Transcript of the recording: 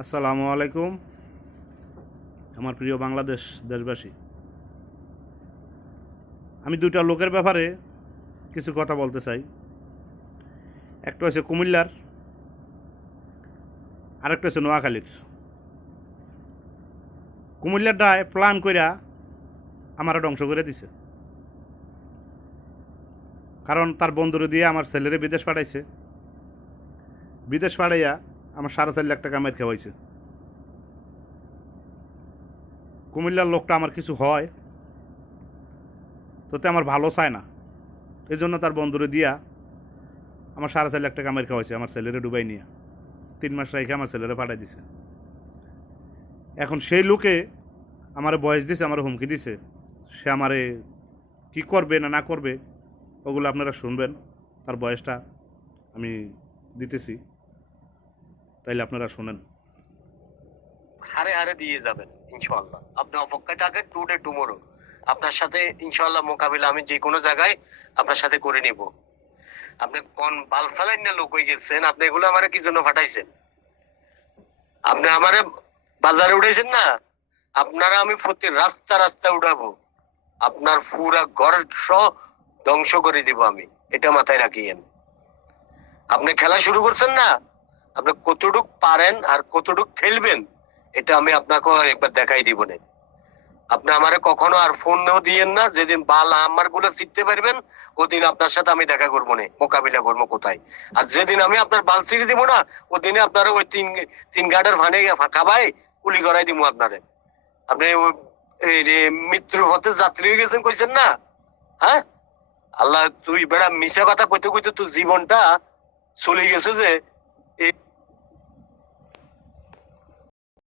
আসসালামু আলাইকুম আমার প্রিয় বাংলাদেশ দেশবাসী। আমি দুইটা লোকের ব্যাপারে কিছু কথা বলতে চাই। একটা হচ্ছে কুমিল্লার, আরেকটা হচ্ছে নোয়াখালীর। কুমিল্লারটায় প্ল্যান কইরা আমার ধ্বংস করে দিছে, কারণ তার বন্ধুরে দিয়ে আমার ছেলেরে বিদেশ পাঠাইছে। বিদেশ পাঠাইয়া আমার 4.5 লাখ টাকা মেরে খাওয়াইছে। কুমিল্লার লোকটা আমার কিছু হয় তোতে আমার ভালো চায় না, এই জন্য তার বন্ধুরে দিয়া আমার 4.5 লাখ টাকা মেরে খাওয়াইছে আমার ছেলেরে ডুবাই নিয়ে। 3 মাস রেখে আমার ছেলেরে পাঠাই দিছে। এখন সেই লোকে আমারে বয়স দিছে, আমার হুমকি দিছে। সে আমারে কি করবে না না করবে ওগুলো আপনারা শুনবেন। তার বয়সটা আমি দিতেছি, তাইলে আপনারা শুনেন। হারে হারে দিয়ে যাবেন ইনশাআল্লাহ। আপনি অপেক্ষায় থাকেন, টুডে টুমোরো আপনার সাথে ইনশাআল্লাহ মোকাবিলা আমি যে কোনো জায়গায় আপনার সাথে করে নিব। আপনি কোন বাল ফেলাইন না লোক হয়ে গেছেন, আপনি এগুলো আমারে কি জন্য ফাটাইছেন? আপনি আমারে বাজারে উঠাইছেন না, আপনারা আমি প্রতি রাস্তা রাস্তা উঠাবো, আপনার পুরা ঘর সহ ধ্বংস করে দিব আমি, এটা মাথায় রাখিয়েন। আপনি খেলা শুরু করছেন না, আপনি কতটুক পারেন আর কতটুক খেলবেন এটা আমি আপনাকে একবার দেখাই দিব না। আপনি আমারে কখনো আর ফোনও দিয়েন না, যেদিন বাল আমার গুলো চিনতে পারবেন ওদিন আপনার সাথে আমি দেখা করবো না, মোকাবিলা করবো কোথায়। আর যেদিন আমি আপনার বাল ছিঁড়ে দিব না ওদিনে আপনারা ওই তিন তিন গার্ডের ফানে খাবাই কুলি করাই দিব আপনারে। আপনি ওই এই যে মৃত্যুর পথে যাত্রী হয়ে গেছেন কইছেন না, হ্যাঁ? আল্লাহ তুই বেড়া মিশা কথা কইতে কইতে তোর জীবনটা চলে গেছে যে